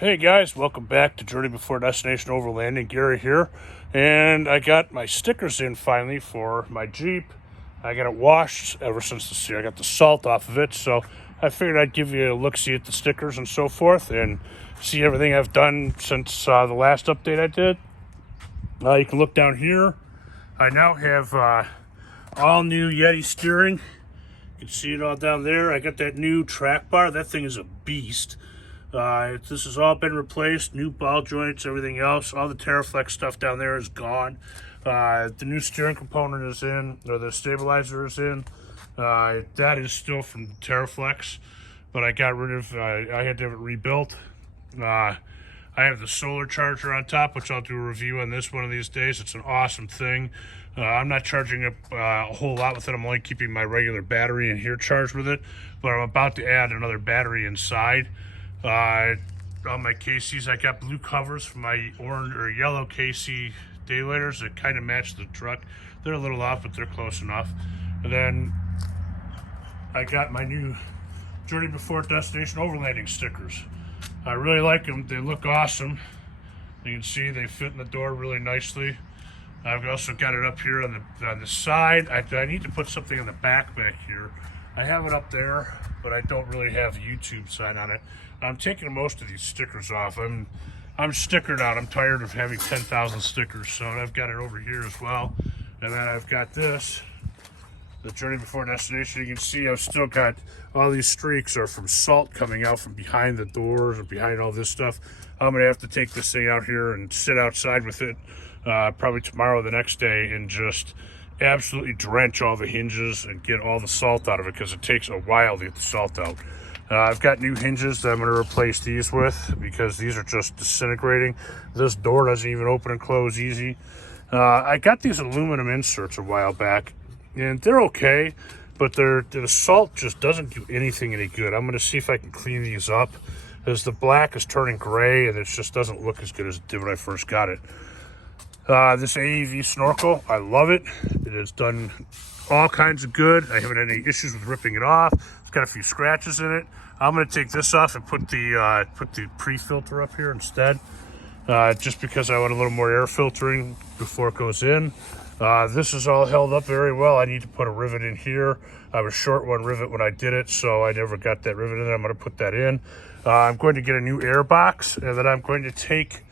Hey guys, welcome back to Journey Before Destination Overlanding. Gary here, and I got my stickers in finally for my Jeep. I got it washed ever since this year. I got the salt off of it, so I figured I'd give you a look-see at the stickers and so forth, and see everything I've done since the last update I did. You can look down here. I now have all new Yeti steering. You can see it all down there. I got that new track bar. That thing is a beast. This has all been replaced, new ball joints, everything else. All the Terraflex stuff down there is gone. The new steering component is in, or the stabilizer is in. That is still from Terraflex, but I got rid of, I had to have it rebuilt. I have the solar charger on top, which I'll do a review on this one of these days. It's an awesome thing. I'm not charging up a whole lot with it. I'm only keeping my regular battery in here charged with it, but I'm about to add another battery inside. On my KCs, I got blue covers for my orange or yellow KC daylighters that kind of match the truck. They're a little off, but they're close enough. And then I got my new Journey Before Destination Overlanding stickers. I really like them. They look awesome. You can see they fit in the door really nicely. I've also got it up here on the side. I need to put something in the back here. I have it up there, but I don't really have a YouTube sign on it. I'm taking most of these stickers off. I'm stickered out. I'm tired of having 10,000 stickers, so I've got it over here as well. And then I've got this, the Journey Before Destination. You can see I've still got all these streaks are from salt coming out from behind the doors or behind all this stuff. I'm gonna have to take this thing out here and sit outside with it probably tomorrow or the next day and just absolutely drench all the hinges and get all the salt out of it, because it takes a while to get the salt out. I've got new hinges that I'm going to replace these with, because these are just disintegrating. This door doesn't even open and close easy. I got these aluminum inserts a while back, and they're okay, but the salt just doesn't do anything any good. I'm going to see if I can clean these up, because the black is turning gray and it just doesn't look as good as it did when I first got it. This AEV snorkel, I love it. It has done all kinds of good. I haven't had any issues with ripping it off. It's got a few scratches in it. I'm going to take this off and put the pre-filter up here instead, just because I want a little more air filtering before it goes in. This is all held up very well. I need to put a rivet in here. I was short one rivet when I did it, so I never got that rivet in there. I'm going to put that in. I'm going to get a new air box, and then I'm going to take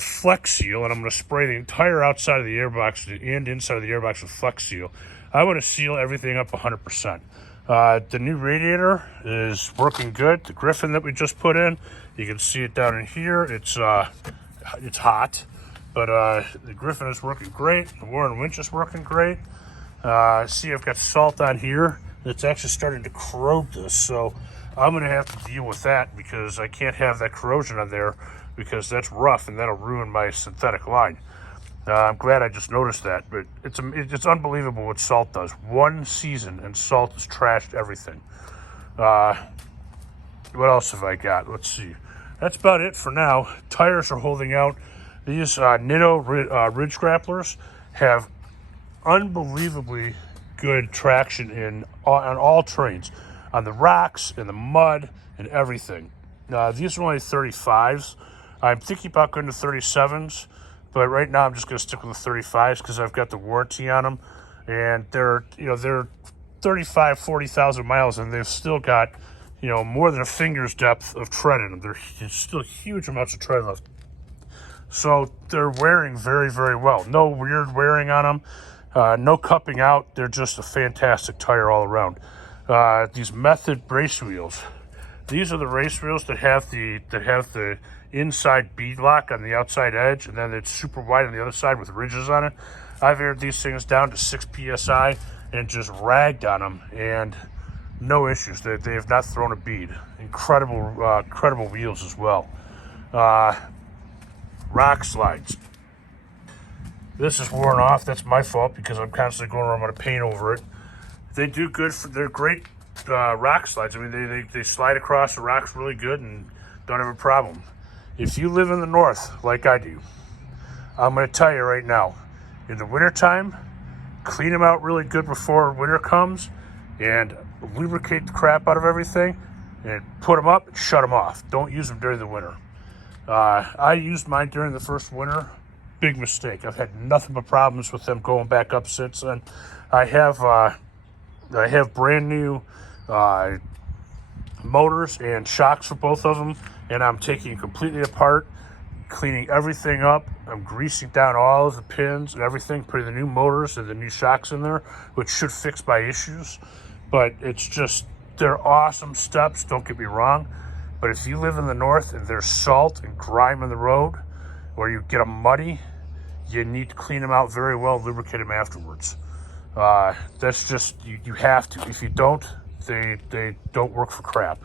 Flex Seal, and I'm going to spray the entire outside of the airbox and inside of the airbox with Flex Seal. I want to seal everything up 100%. The new radiator is working good. The Griffin that we just put in, you can see it down in here. It's hot, but the Griffin is working great. The Warren winch is working great. See, I've got salt on here. It's actually starting to corrode this, so I'm going to have to deal with that, because I can't have that corrosion on there, because that's rough and that'll ruin my synthetic line. I'm glad I just noticed that, but it's unbelievable what salt does. One season and salt has trashed everything. What else have I got? Let's see. That's about it for now. Tires are holding out. These Nitto Ridge Grapplers have unbelievably good traction on all terrains, on the rocks, in the mud, and everything. These are only 35s. I'm thinking about going to 37s, but right now I'm just going to stick with the 35s because I've got the warranty on them, and they're 35, 40,000 miles, and they've still got more than a finger's depth of tread in them. There's still huge amounts of tread left, so they're wearing very, very well. No weird wearing on them, no cupping out. They're just a fantastic tire all around. These Method race wheels. These are the race wheels that have the inside bead lock on the outside edge, and then it's super wide on the other side with ridges on it. I've aired these things down to 6 PSI and just ragged on them, and no issues. They have not thrown a bead. Incredible wheels as well. Rock slides. This is worn off. That's my fault, because I'm constantly going around with paint over it. They do good. They're great rock slides. I mean, they slide across the rocks really good and don't have a problem. If you live in the north like I do, I'm going to tell you right now, in the wintertime, clean them out really good before winter comes, and lubricate the crap out of everything, and put them up and shut them off. Don't use them during the winter. I used mine during the first winter. Big mistake. I've had nothing but problems with them going back up since then. I have brand new motors and shocks for both of them, and I'm taking it completely apart, cleaning everything up. I'm greasing down all of the pins and everything, putting the new motors and the new shocks in there, which should fix my issues. But it's just, they're awesome steps, don't get me wrong. But if you live in the north and there's salt and grime in the road, or you get them muddy, you need to clean them out very well, lubricate them afterwards. That's just, you have to. If you don't, they don't work for crap.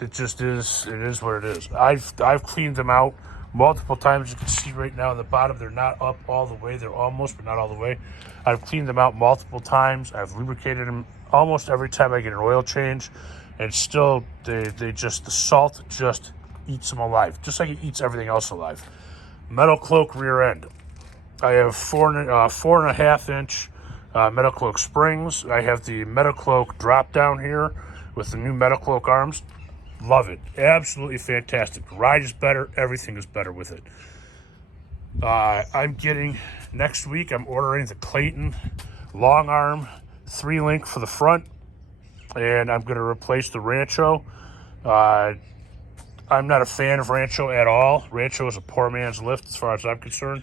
It just is, it is what it is. I've cleaned them out multiple times. You can see right now on the bottom, they're not up all the way. They're almost, but not all the way. I've cleaned them out multiple times. I've lubricated them almost every time I get an oil change. And still, the salt just eats them alive, just like it eats everything else alive. Metal Cloak rear end. I have 4.5 inch Metal Cloak springs. I have the Metal Cloak drop down here with the new Metal Cloak arms. Love it. Absolutely fantastic. The ride is better. Everything is better with it. I'm getting, next week, I'm ordering the Clayton long arm 3-link for the front, and I'm going to replace the Rancho. I'm not a fan of Rancho at all. Rancho is a poor man's lift as far as I'm concerned.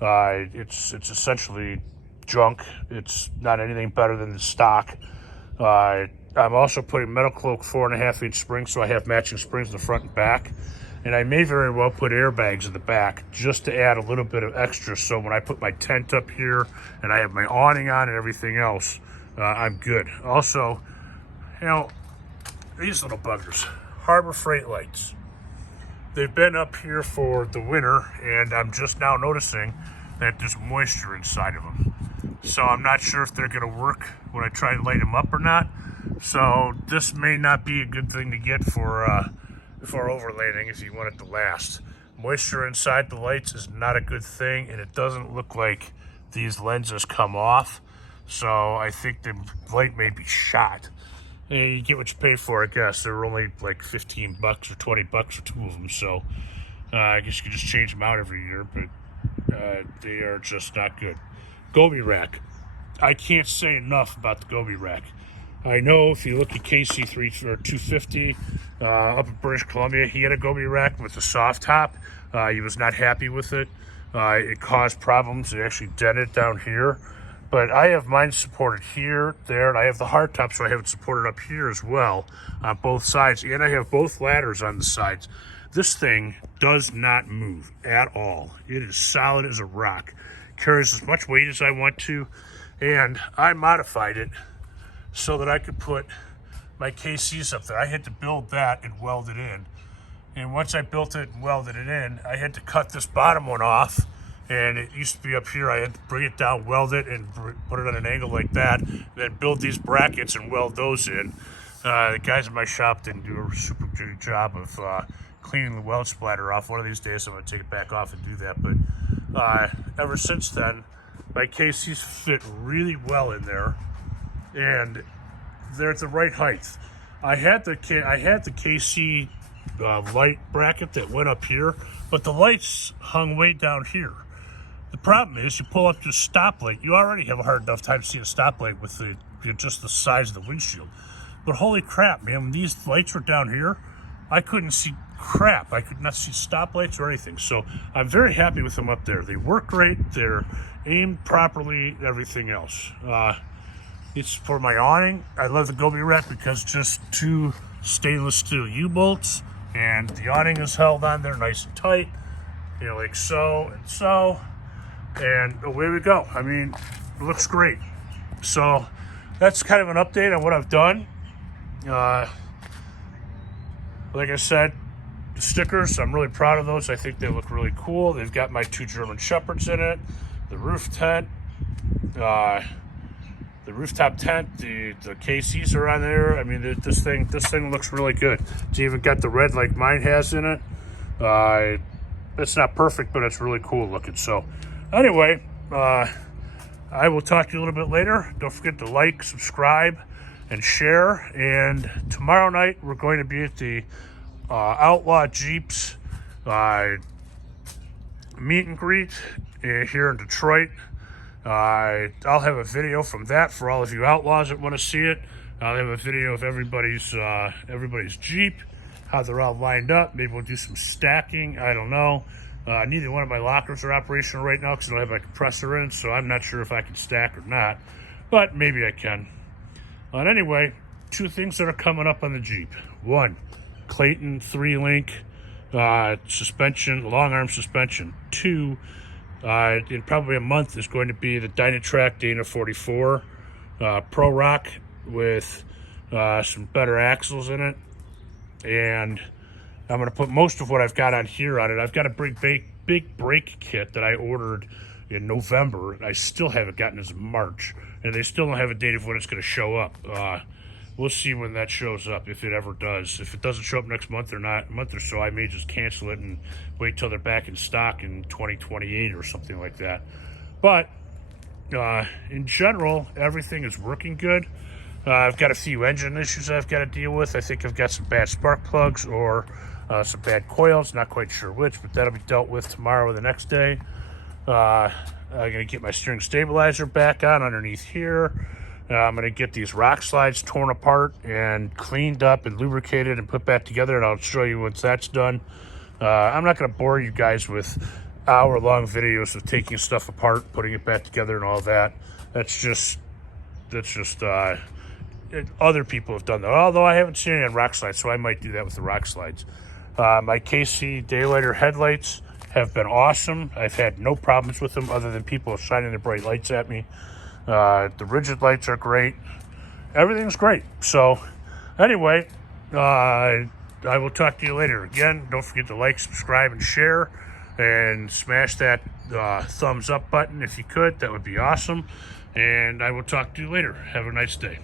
It's essentially junk. It's not anything better than the stock. I'm also putting Metal Cloak 4.5 inch springs, so I have matching springs in the front and back. And I may very well put airbags in the back just to add a little bit of extra, so when I put my tent up here and I have my awning on and everything else, I'm good. Also, you know, these little buggers, Harbor Freight lights. They've been up here for the winter, and I'm just now noticing that there's moisture inside of them. So I'm not sure if they're gonna work when I try to light them up or not. So this may not be a good thing to get for overlanding if you want it to last. Moisture inside the lights is not a good thing, and it doesn't look like these lenses come off. So I think the light may be shot. And you get what you pay for, I guess. They're only like 15 bucks or 20 bucks for 2 of them. So I guess you can just change them out every year, but they are just not good. Goby rack. I can't say enough about the Goby rack. I know if you look at KC3 or 250 up in British Columbia, he had a Goby rack with a soft top. He was not happy with it. It caused problems. It actually dented down here. But I have mine supported here, there, and I have the hard top, so I have it supported up here as well on both sides. And I have both ladders on the sides. This thing does not move at all. It is solid as a rock. Carries as much weight as I want to, and I modified it so that I could put my KCs up there. I had to build that and weld it in. And once I built it and welded it in, I had to cut this bottom one off. And it used to be up here. I had to bring it down, weld it, and put it on an angle like that. Then build these brackets and weld those in. The guys in my shop didn't do a super good job of cleaning the weld splatter off. One of these days I'm going to take it back off and do that. But ever since then, my KCs fit really well in there. And they're at the right height. I had the KC light bracket that went up here, but the lights hung way down here. The problem is, you pull up to a stoplight, you already have a hard enough time seeing a stoplight with just the size of the windshield. But holy crap, man, when these lights were down here, I couldn't see crap. I could not see stoplights or anything. So I'm very happy with them up there. They work great, they're aimed properly, everything else. It's for my awning. I love the Goby rack because just 2 stainless steel U-bolts, and the awning is held on there nice and tight, you know, like so and so. And away we go. I mean, it looks great. So that's kind of an update on what I've done. Like I said, the stickers, I'm really proud of those. I think they look really cool. They've got my 2 German Shepherds in it, the roof tent, the rooftop tent, the KCs are on there. I mean, this thing looks really good. It's even got the red like mine has in it. It's not perfect, but it's really cool looking. So anyway, I will talk to you a little bit later. Don't forget to like, subscribe, and share. And tomorrow night, we're going to be at the Outlaw Jeeps meet and greet here in Detroit. I'll have a video from that for all of you outlaws that want to see it. I'll have a video of everybody's Jeep, how they're all lined up. Maybe we'll do some stacking. I don't know. Neither one of my lockers are operational right now because I don't have my compressor in, so I'm not sure if I can stack or not. But maybe I can. And anyway, two things that are coming up on the Jeep. One, Clayton 3-link suspension, long arm suspension. Two, in probably a month is going to be the Dynatrac Dana 44 Pro Rock with some better axles in it. And I'm going to put most of what I've got on here on it. I've got a big brake kit that I ordered in November. I still haven't gotten as March, and they still don't have a date of when it's going to show up. We'll see when that shows up, if it ever does. If it doesn't show up next month or not, a month or so, I may just cancel it and wait till they're back in stock in 2028 or something like that. But in general, everything is working good. I've got a few engine issues I've got to deal with. I think I've got some bad spark plugs or some bad coils. Not quite sure which, but that'll be dealt with tomorrow or the next day. I'm going to get my steering stabilizer back on underneath here. I'm going to get these rock slides torn apart and cleaned up and lubricated and put back together, and I'll show you once that's done. I'm not going to bore you guys with hour-long videos of taking stuff apart, putting it back together and all that. That's just other people have done that, although I haven't seen it on rock slides, so I might do that with the rock slides. My KC daylighter headlights have been awesome. I've had no problems with them other than people shining their bright lights at me. The rigid lights are great. Everything's great. So anyway, I will talk to you later. Again, don't forget to like, subscribe, and share, and smash that thumbs up button if you could. That would be awesome. And I will talk to you later. Have a nice day.